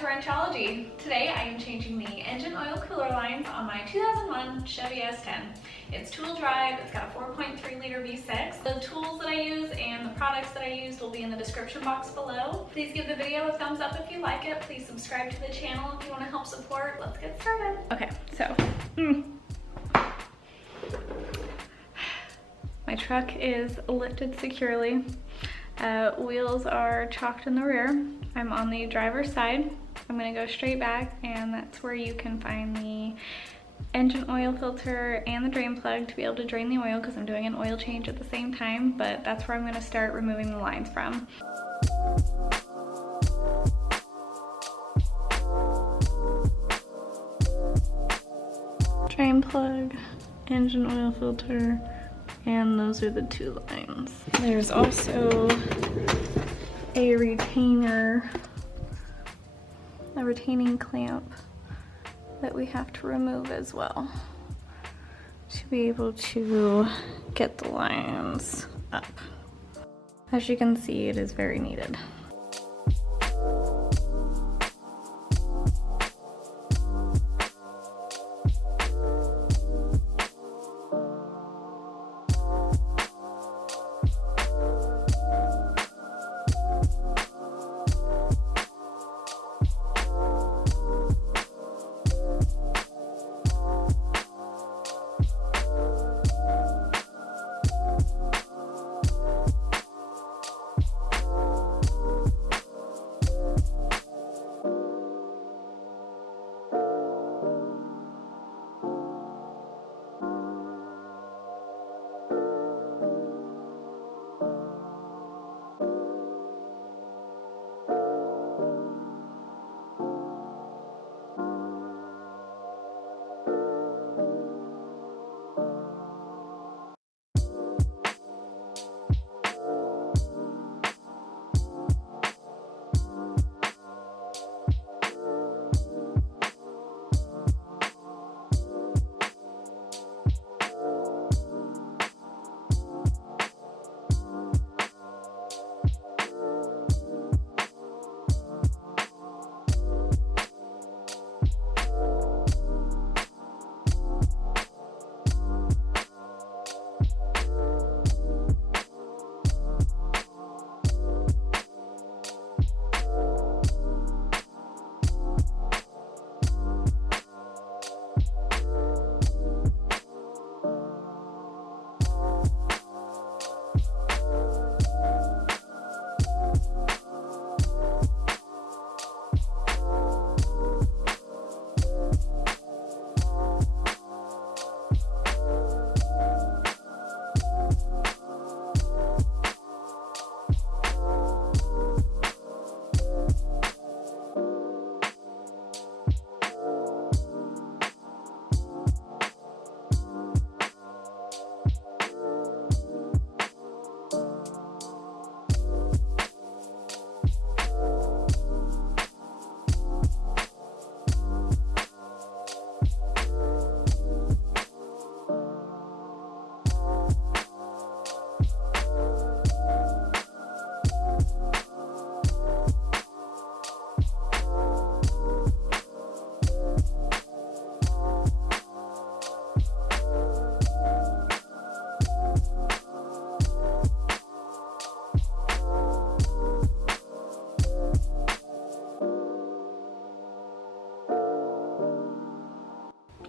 to Wrenchology. Today I am changing the engine oil cooler lines on my 2001 Chevy S10. It's tool drive, it's got a 4.3 liter V6. The tools that I use and the products that I used will be in the description box below. Please give the video a thumbs up if you like it. Please subscribe to the channel if you want to help support. Let's get started. Okay, so my truck is lifted securely. Wheels are chalked in the rear. I'm on the driver's side. I'm gonna go straight back, and that's where you can find the engine oil filter and the drain plug to be able to drain the oil, because I'm doing an oil change at the same time, but that's where I'm gonna start removing the lines from. Drain plug, engine oil filter, and those are the two lines. There's also a retaining clamp that we have to remove as well to be able to get the lines up. As you can see, it is very needed.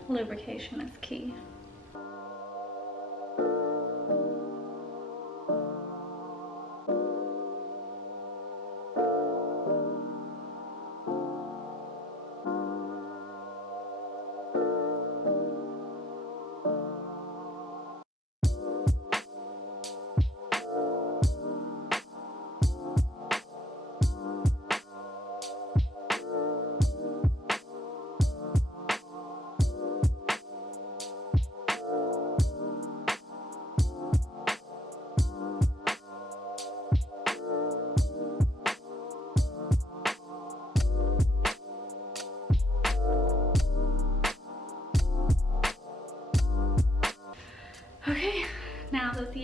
Lubrication is key.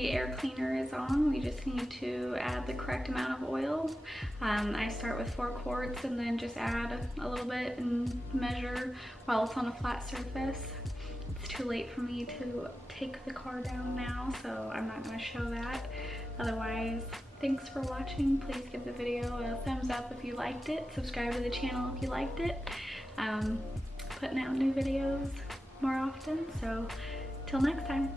the air cleaner is on. We just need to add the correct amount of oil. I start with 4 quarts and then just add a little bit and measure while it's on a flat surface. It's too late for me to take the car down now, so I'm not going to show that. Otherwise, thanks for watching. Please give the video a thumbs up if you liked it. Subscribe to the channel if you liked it. Putting out new videos more often, so till next time.